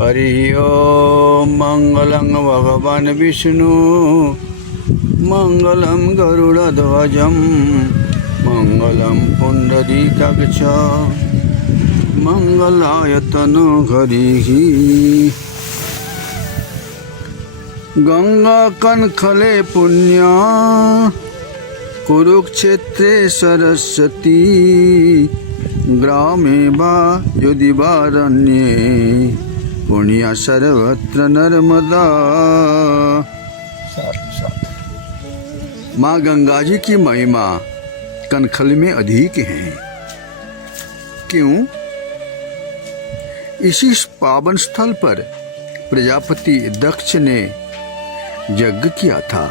हरि ओम मंगलं भगवान विष्णु मंगलं गरुड़ध्वजं मंगलं पुंडरीकाक्ष मंगलाय तनूहरिः गंगा कनखले पुण्या कुरुक्षेत्रे सरस्वती ग्रामे वा यदि वारण्ये पुण्या सर्वत्र नर्मदा। माँ गंगा जी की महिमा कनखल में अधिक है। क्यों? इसी पावन स्थल पर प्रजापति दक्ष ने यज्ञ किया था।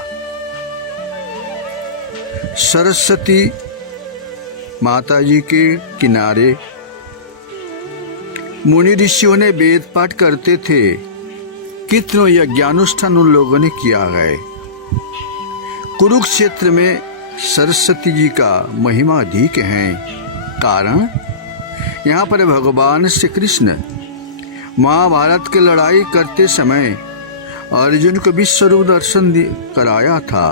सरस्वती माता जी के किनारे मुनि ऋषियों ने वेद पाठ करते थे। कितनों यज्ञानुष्ठान उन लोगों ने किया है। कुरुक्षेत्र में सरस्वती जी का महिमा अधिक है। कारण यहाँ पर भगवान श्री कृष्ण महाभारत की लड़ाई करते समय अर्जुन को विश्वरूप दर्शन कराया था।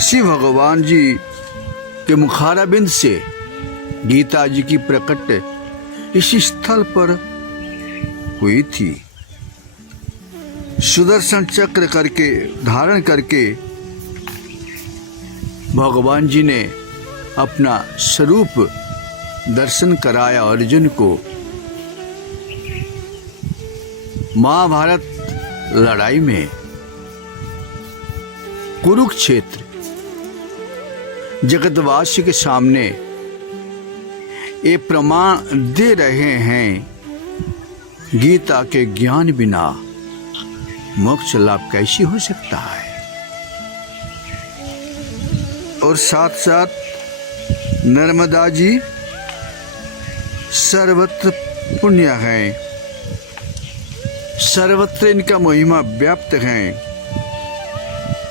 श्री भगवान जी के मुखारबिंद से गीता जी की प्रकट इसी स्थल पर हुई थी। सुदर्शन चक्र करके धारण करके भगवान जी ने अपना स्वरूप दर्शन कराया अर्जुन को। महाभारत लड़ाई में कुरुक्षेत्र जगतवासी के सामने ये प्रमाण दे रहे हैं, गीता के ज्ञान बिना मोक्ष लाभ कैसी हो सकता है। और साथ साथ नर्मदा जी सर्वत्र पुण्य है, सर्वत्र इनका महिमा व्याप्त है।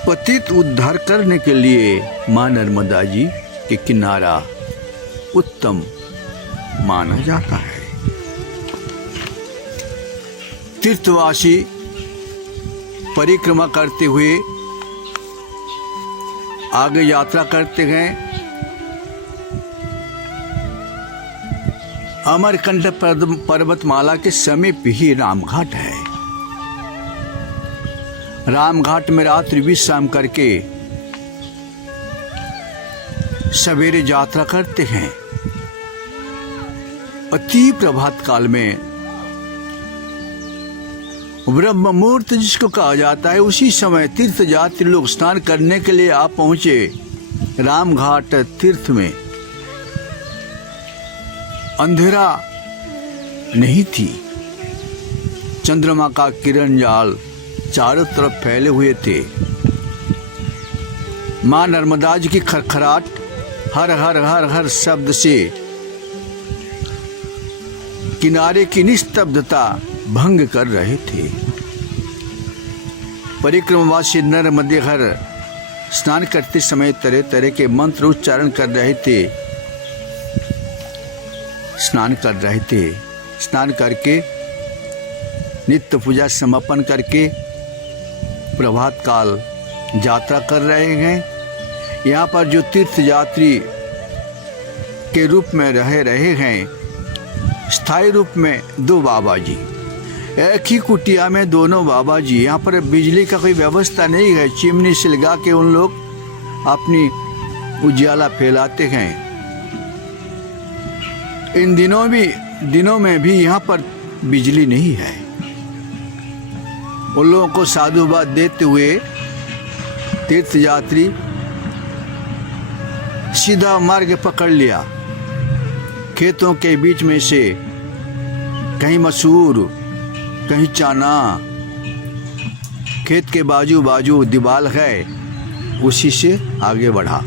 पतित उद्धार करने के लिए मां नर्मदा जी के किनारा उत्तम माना जाता है। तीर्थवासी परिक्रमा करते हुए आगे यात्रा करते हैं। अमरकंटक पर्वतमाला के समीप ही रामघाट है। रामघाट में रात्रि विश्राम करके सवेरे यात्रा करते हैं। अति प्रभात काल में ब्रह्म मुहूर्त जिसको कहा जाता है, उसी समय तीर्थ यात्री लोग स्नान करने के लिए आ पहुंचे रामघाट तीर्थ में। अंधेरा नहीं थी, चंद्रमा का किरण जाल चारों तरफ फैले हुए थे। मां नर्मदा जी की खरखराट हर हर हर हर शब्द से किनारे की निस्तब्धता भंग कर रहे थे। परिक्रमावासी नर्मदे हर स्नान करते समय तरह तरह के मंत्र उच्चारण कर रहे थे। स्नान कर रहे थे। स्नान करके नित्य पूजा समापन करके प्रभात काल यात्रा कर रहे हैं। यहाँ पर जो तीर्थ यात्री के रूप में रह रहे हैं, स्थायी रूप में दो बाबा जी, एक ही कुटिया में दोनों बाबा जी। यहाँ पर बिजली का कोई व्यवस्था नहीं है। चिमनी से लगा के उन लोग अपनी उजाला फैलाते हैं। इन दिनों में भी यहाँ पर बिजली नहीं है। उन लोगों को साधुवाद देते हुए तीर्थ यात्री सीधा मार्ग पकड़ लिया। खेतों के बीच में से कहीं मसूर, कहीं चना, खेत के बाजू बाजू दीवाल है, उसी से आगे बढ़ा।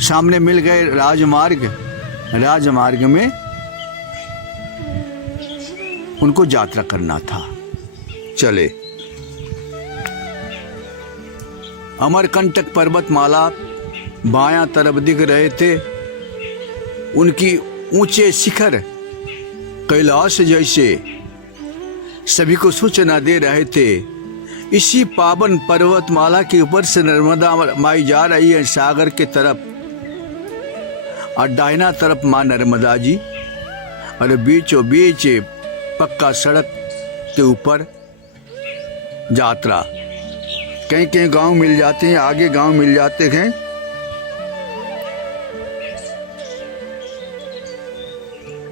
सामने मिल गए राजमार्ग। राजमार्ग में उनको यात्रा करना था। चले। अमरकंटक पर्वतमाला बायां तरफ दिख रहे थे। उनकी ऊंचे शिखर कैलाश जैसे सभी को सूचना दे रहे थे। इसी पावन पर्वतमाला के ऊपर से नर्मदा माई जा रही है सागर के तरफ, और दाहिना तरफ माँ नर्मदा जी, और बीचों बीच पक्का सड़क के ऊपर यात्रा। कहीं कहीं गांव मिल जाते हैं, आगे गांव मिल जाते हैं।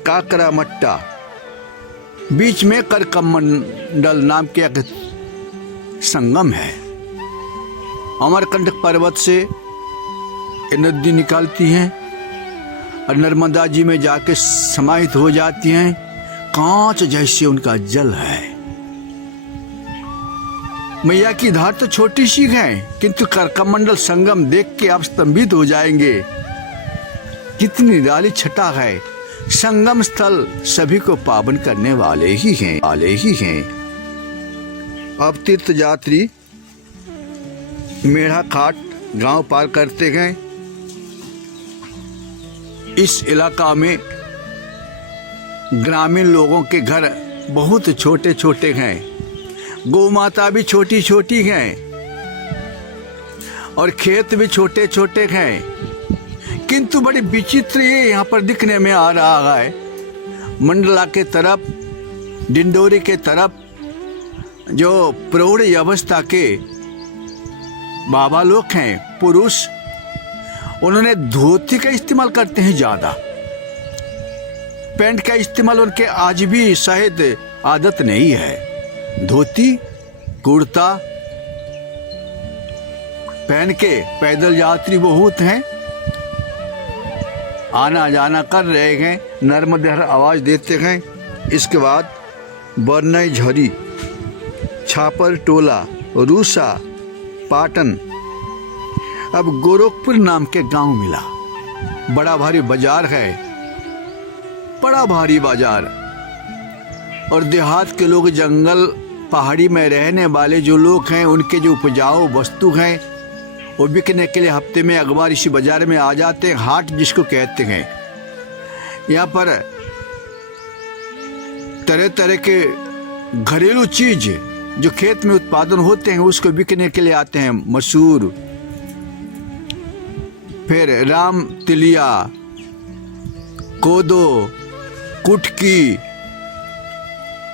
काकरा मट्टा, बीच में करकमंडल नाम के एक संगम है। अमरकंटक पर्वत से ये नदी निकलती हैं और नर्मदा जी में जाके समाहित हो जाती हैं। कांच जैसे उनका जल है। मैया की धार तो छोटी सी है, किंतु करकमंडल संगम देख के आप स्तंभित हो जाएंगे। कितनी निराली छटा है। संगम स्थल सभी को पावन करने वाले ही हैं। अब तीर्थ यात्री मेढ़ा खाट गांव पार करते हैं। इस इलाका में ग्रामीण लोगों के घर बहुत छोटे छोटे हैं। गौ माता भी छोटी छोटी हैं और खेत भी छोटे छोटे हैं। किंतु बड़ी विचित्र ये यहाँ पर दिखने में आ रहा है। मंडला के तरफ, डिंडोरी के तरफ जो प्रौढ़ अवस्था के बाबा लोग हैं, पुरुष, उन्होंने धोती का इस्तेमाल करते हैं ज्यादा। पैंट का इस्तेमाल उनके आज भी शायद आदत नहीं है। धोती कुर्ता पहन के पैदल यात्री बहुत हैं, आना जाना कर रहे हैं, नर्मदेहर आवाज देते हैं। इसके बाद बरनई झरी, छापर टोला, रूसा, पाटन, अब गोरखपुर नाम के गांव मिला। बड़ा भारी बाजार है, बड़ा भारी बाजार। और देहात के लोग, जंगल पहाड़ी में रहने वाले जो लोग हैं, उनके जो उपजाऊ वस्तु हैं वो बिकने के लिए हफ्ते में अखबार इसी बाजार में आ जाते हैं। हाट जिसको कहते हैं। यहाँ पर तरह तरह के घरेलू चीज जो खेत में उत्पादन होते हैं उसको बिकने के लिए आते हैं। मसूर, फिर राम तिलिया, कोदो, कुटकी,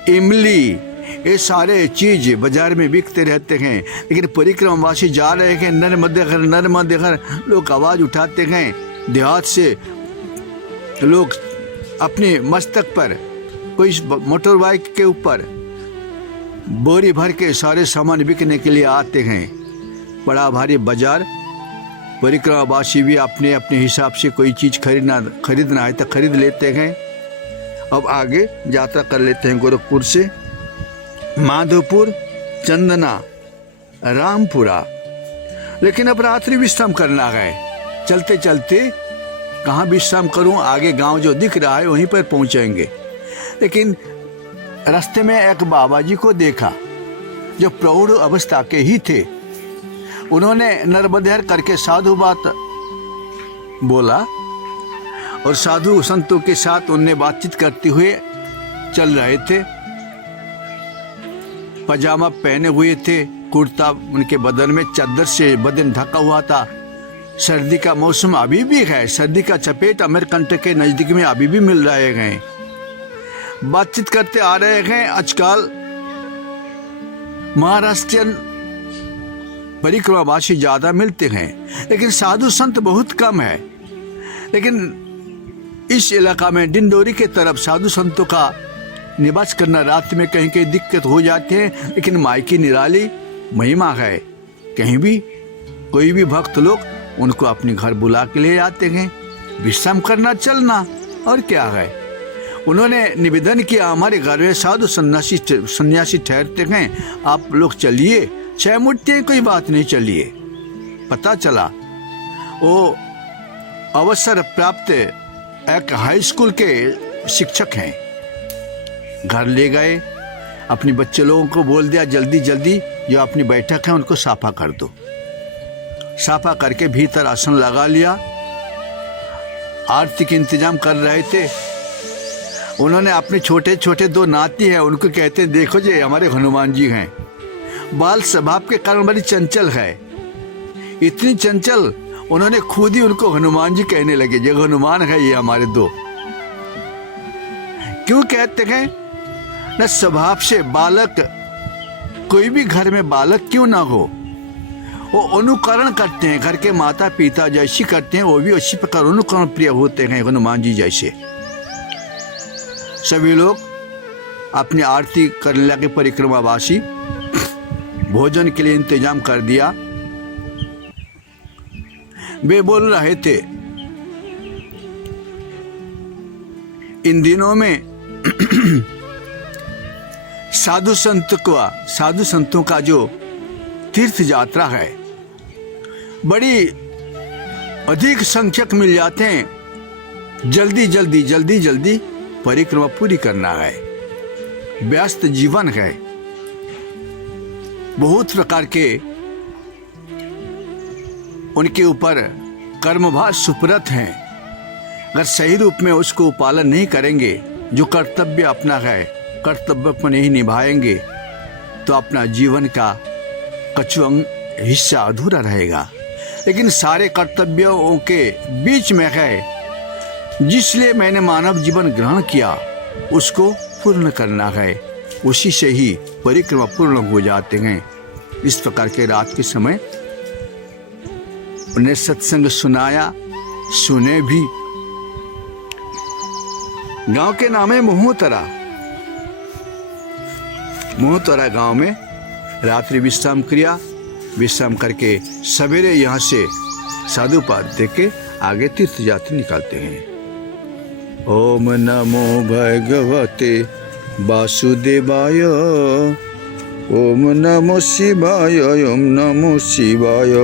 इमली, ये सारे चीज बाजार में बिकते रहते हैं। लेकिन परिक्रमावासी जा रहे हैं नर्मदेहर लोग आवाज उठाते हैं। देहात से लोग अपने मस्तक पर, कोई मोटर बाइक के ऊपर बोरी भर के सारे सामान बिकने के लिए आते हैं। बड़ा भारी बाजार। परिक्रमावासी भी अपने अपने हिसाब से कोई चीज खरीदना है तो खरीद लेते हैं। अब आगे यात्रा कर लेते हैं गोरखपुर से माधोपुर, चंदना, रामपुरा। लेकिन अब रात्रि विश्राम करना है। चलते चलते कहाँ विश्राम करूं, आगे गांव जो दिख रहा है वहीं पर पहुंचेंगे। लेकिन रास्ते में एक बाबा जी को देखा जो प्रौढ़ अवस्था के ही थे। उन्होंने नर्मदेहर करके साधु बात बोला और साधु संतों के साथ उनने बातचीत करते हुए चल रहे थे। पजामा पहने हुए थे, कुर्ता उनके बदन में चादर से बदन ढका हुआ था। सर्दी का मौसम अभी भी है। सर्दी का चपेट अमरकंटक के नजदीक में अभी भी मिल रहे हैं। बातचीत करते आ रहे हैं। आजकल महाराष्ट्रियन परिक्रमावासी ज्यादा मिलते हैं, लेकिन साधु संत बहुत कम है। लेकिन इस इलाका में डिंडोरी के तरफ साधु संतों का निवास करना रात में कहीं कहीं दिक्कत हो जाती है। लेकिन माई की निराली महिमा है। कहीं भी कोई भी भक्त लोग उनको अपने घर बुला के ले जाते हैं। विश्राम करना, चलना, और क्या है। उन्होंने निवेदन किया, हमारे घर में साधु सन्यासी ठहरते हैं, आप लोग चलिए, चाहे मुट्ठी कोई बात नहीं, चलिए। पता चला वो अवसर प्राप्त एक हाई स्कूल के शिक्षक हैं। घर ले गए, अपने बच्चे लोगों को बोल दिया जल्दी जल्दी जो अपनी बैठक है उनको साफा कर दो। साफा करके भीतर आसन लगा लिया। आरती के इंतजाम कर रहे थे। उन्होंने अपने छोटे छोटे 2 नाती हैं, उनको कहते हैं देखो जी हमारे हनुमान जी हैं। बाल स्वभाव के कारण बड़ी चंचल है, इतनी चंचल उन्होंने खुद ही उनको हनुमान जी कहने लगे, जो हनुमान है ये हमारे 2। क्यों कहते हैं न, स्वभाव से बालक, कोई भी घर में बालक क्यों ना हो, वो अनुकरण करते हैं, घर के माता पिता जैसी करते हैं वो भी उसी प्रकार अनुकरण प्रिय होते हैं हनुमान जी जैसे। सभी लोग अपनी आरती करने लगे, परिक्रमावासी भोजन के लिए इंतजाम कर दिया। वे बोल रहे थे इन दिनों में साधु संतों का जो तीर्थ यात्रा है बड़ी अधिक संख्यक मिल जाते हैं, जल्दी परिक्रमा पूरी करना है, व्यस्त जीवन है, बहुत प्रकार के उनके ऊपर कर्मभार सुपरत हैं। अगर सही रूप में उसको पालन नहीं करेंगे, जो कर्तव्य अपना है कर्तव्य को नहीं निभाएंगे तो अपना जीवन का कछु हिस्सा अधूरा रहेगा। लेकिन सारे कर्तव्यों के बीच में है, जिसलिए मैंने मानव जीवन ग्रहण किया उसको पूर्ण करना है, उसी से ही परिक्रमा पूर्ण हो जाते हैं। इस प्रकार के रात के समय उन्हें सत्संग सुनाया, सुने भी। गांव के नाम है मोहतरा गांव में रात्रि विश्राम किया। विश्राम करके सवेरे यहाँ से साधु पाद दे के आगे तीर्थ यात्रा निकालते हैं। ओम नमो भगवते वासुदेवाय, ओम नमो शिवाय, ओम नमो शिवाय।